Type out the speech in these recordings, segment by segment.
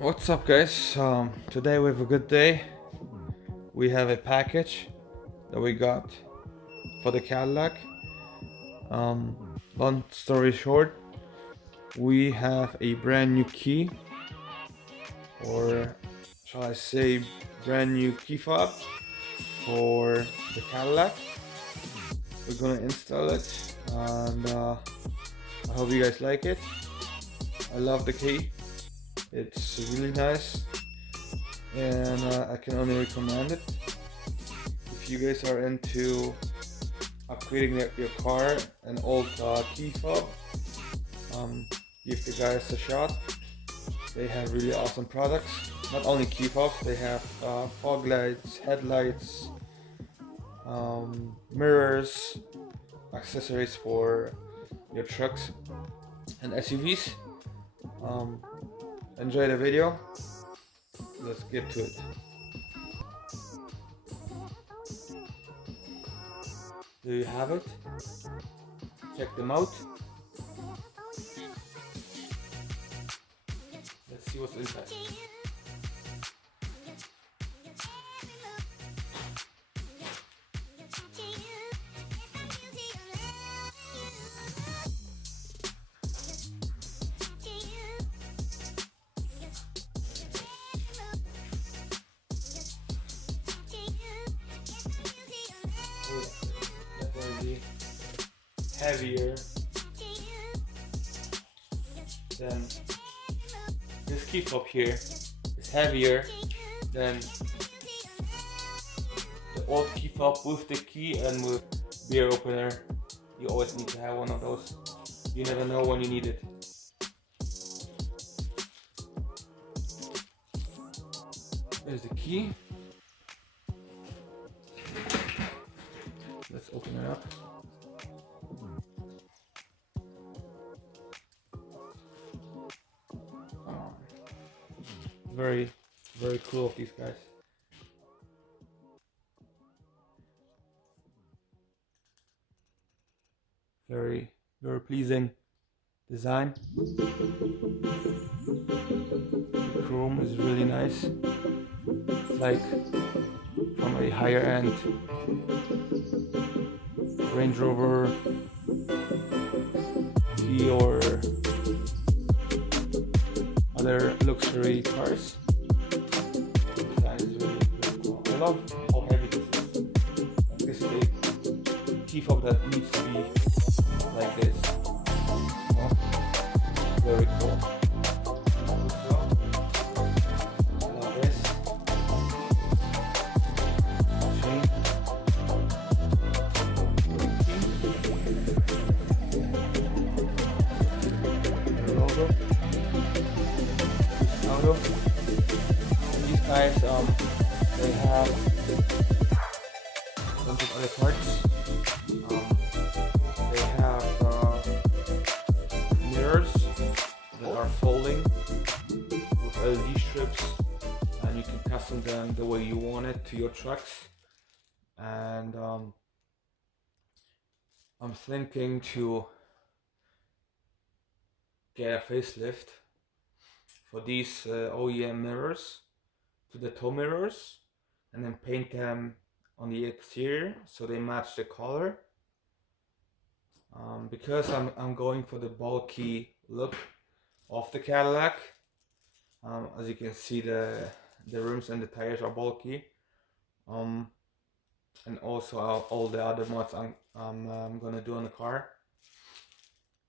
What's up, guys? Today we have a good day. We have a package that we got for the Cadillac. Long story short, we have a brand new key, or shall I say, brand new key fob for the Cadillac. We're gonna install it, and I hope you guys like it. I love the key. It's really nice, and I can only recommend it. If you guys are into upgrading your car, an old key fob, give the guys a shot. They have really awesome products. Not only key fobs, they have fog lights, headlights, mirrors, accessories for your trucks and SUVs. Enjoy the video. Let's get to it. There you have it. Check them out. Let's see what's inside. Definitely heavier than this key fob here. Is heavier than the old key fob with the key and with beer opener. You always need to have one of those. You never know when you need it. There's the key. Let's open it up. Very, very cool of these guys. Very, very pleasing design. The chrome is really nice. It's like from a higher end Range Rover or other luxury cars. The design is really, really cool. I love how heavy this is. Like this is a key fob that needs to be like this. Oh, very cool. I love this. Chain. The logo. Auto. These guys, they have a bunch of other parts. They have mirrors that are folding with LED strips, and you can custom them the way you want it to your trucks. And I'm thinking to get a facelift for these OEM mirrors to the toe mirrors, and then paint them on the exterior so they match the color. Because I'm going for the bulky look of the Cadillac. As you can see, the rims and the tires are bulky. And also all the other mods I'm gonna do on the car.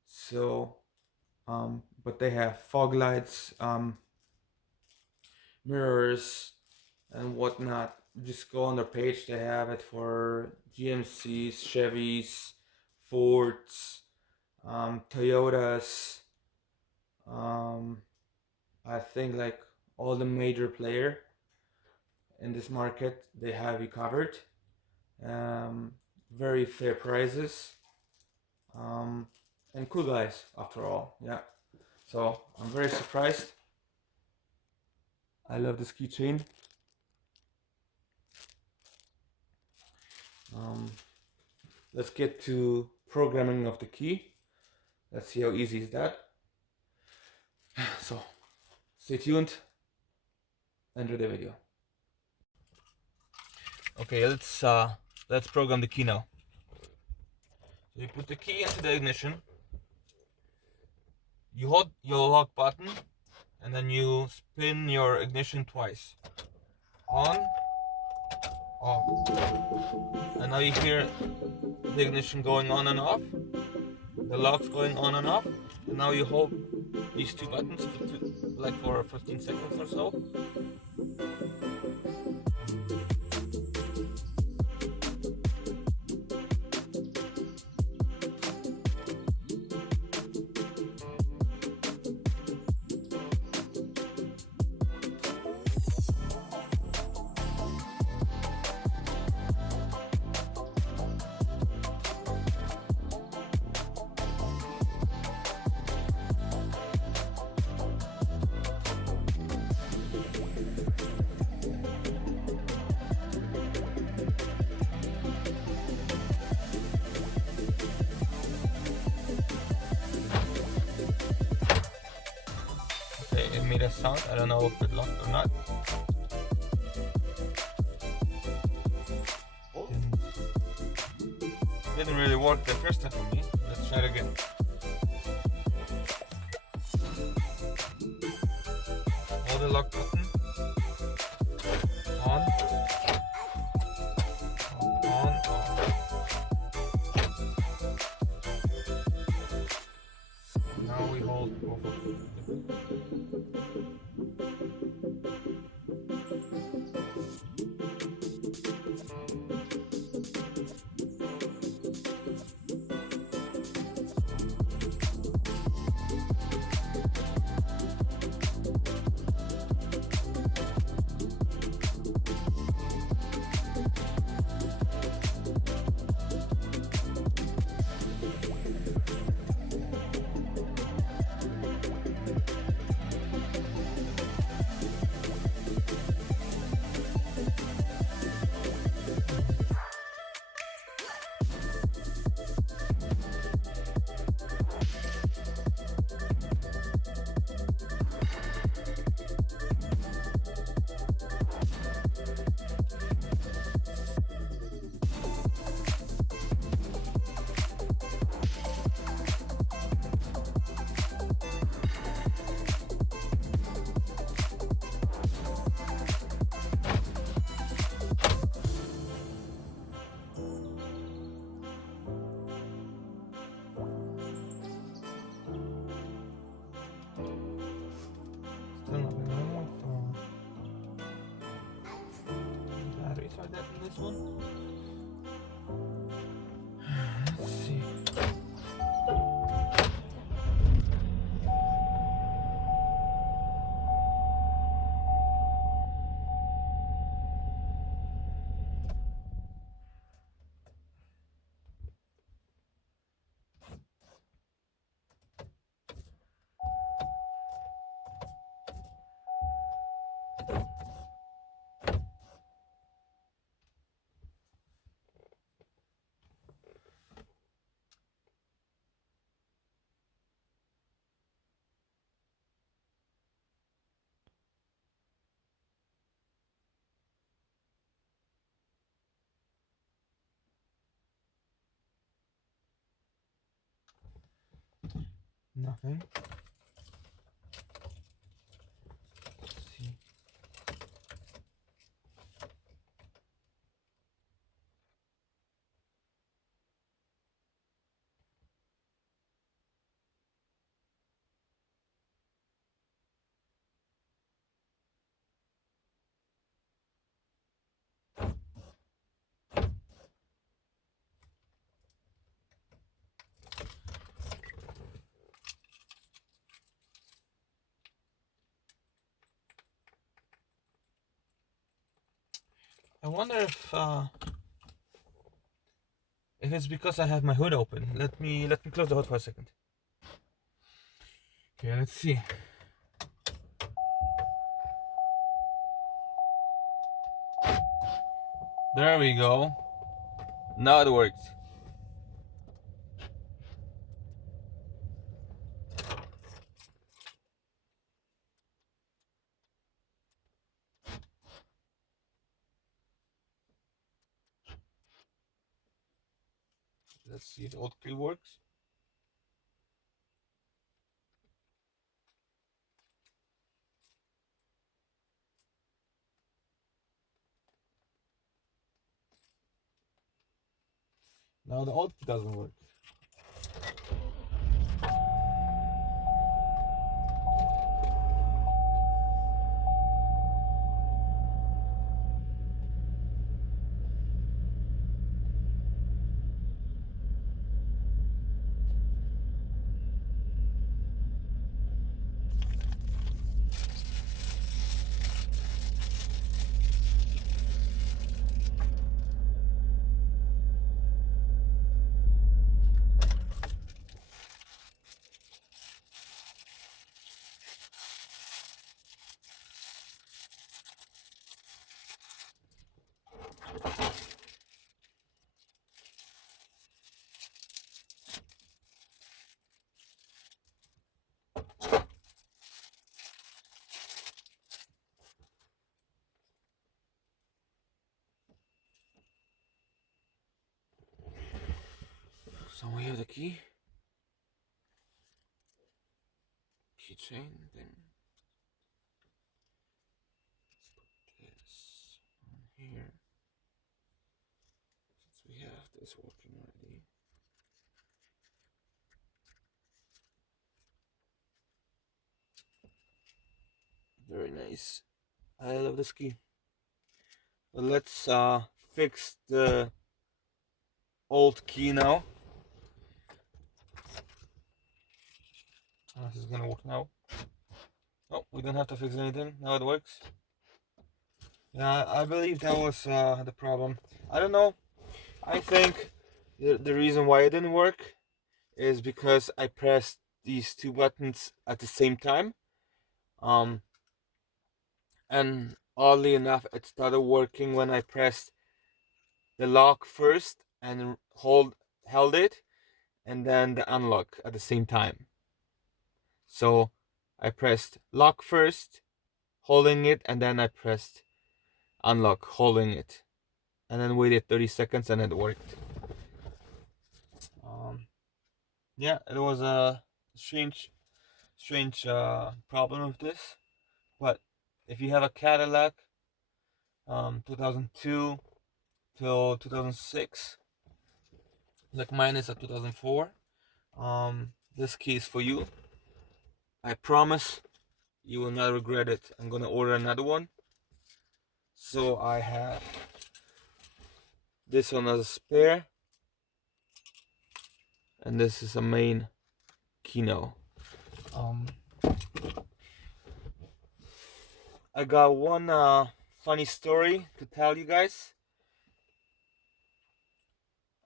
So, but they have fog lights, mirrors, and whatnot. Just go on their page. They have it for GMCs, Chevys, Fords, Toyotas. I think like all the major player in this market, they have you covered. Very fair prices, and cool guys after all. Yeah, so I'm very surprised. I love this keychain. Let's get to programming of the key. Let's see how easy is that. So stay tuned. Enjoy the video. Okay, let's program the key now. So you put the key into the ignition. You hold your lock button, and then you spin your ignition twice. On, off. And now you hear the ignition going on and off. The lock's going on and off. And now you hold these two buttons like for 15 seconds or so. Okay, it made a sound. I don't know if it locked or not. Didn't really work the first time for me. Let's try it again. Hold the lock button. On. On. Now we hold both of them. Batteries are dead in this one. Let's see. Nothing. Let's see. I wonder if it's because I have my hood open. Let me close the hood for a second. Okay, let's see. There we go. Now it works. Let's see if the old key works. Now the old key doesn't work. So we have the keychain thing. Let's put this on here. Since we have this working already. Very nice. I love this key. But let's fix the old key now. This is gonna work now. Oh, we don't have to fix anything. Now it works. Yeah, I believe that was the problem. I don't know. I think the reason why it didn't work is because I pressed these two buttons at the same time. And oddly enough, it started working when I pressed the lock first and held it, and then the unlock at the same time. So I pressed lock first, holding it, and then I pressed unlock, holding it, and then waited 30 seconds, and it worked. Yeah, it was a strange problem with this, but if you have a Cadillac 2002 till 2006, like mine is a 2004, this key is for you. I promise you will not regret it. I'm gonna order another one. So I have this one as a spare, and this is a main key now. I got one funny story to tell you guys.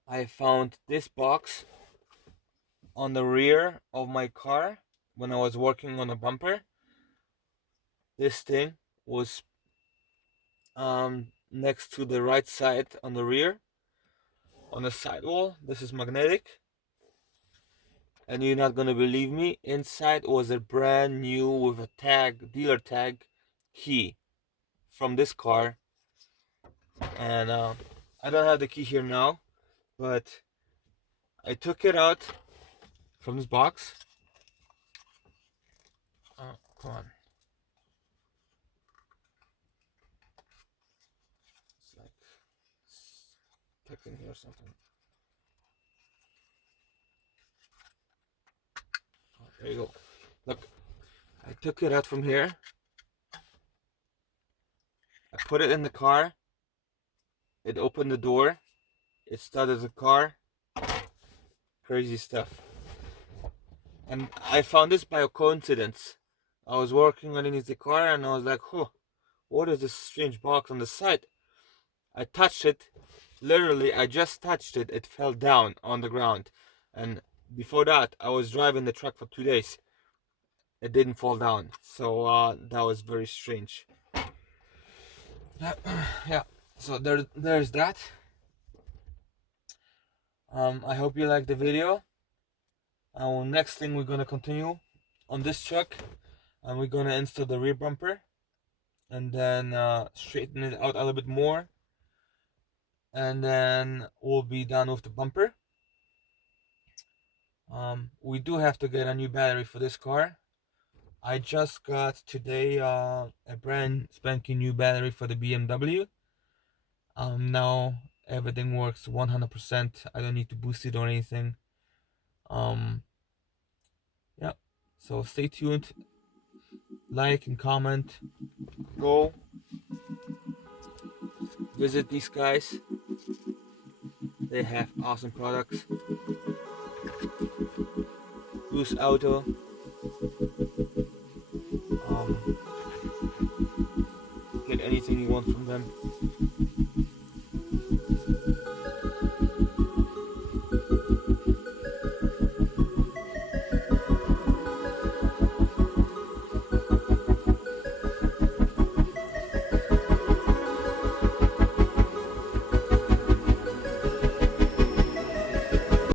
I found this box on the rear of my car when I was working on a bumper. This thing was next to the right side on the rear, on the sidewall. This is magnetic, and you're not gonna believe me, inside was a brand new with a tag, dealer tag key from this car. And I don't have the key here now, but I took it out from this box. Oh, come on. It's like tucked in here or something. Oh, there you go. Look, I took it out from here. I put it in the car. It opened the door. It started the car. Crazy stuff. And I found this by a coincidence. I was working underneath the car and I was like, oh, what is this strange box on the side? I touched it. Literally, I just touched it. It fell down on the ground. And before that, I was driving the truck for 2 days. It didn't fall down. So that was very strange. Yeah. So there's that. I hope you liked the video. Next thing, we're gonna continue on this truck, and we're gonna install the rear bumper, and then straighten it out a little bit more, and then we'll be done with the bumper. We do have to get a new battery for this car. I just got today a brand spanking new battery for the BMW. Now everything works 100%. I don't need to boost it or anything. Um, yeah. So stay tuned, like and comment. Go visit these guys. They have awesome products. Boost Auto. Um, get anything you want from them.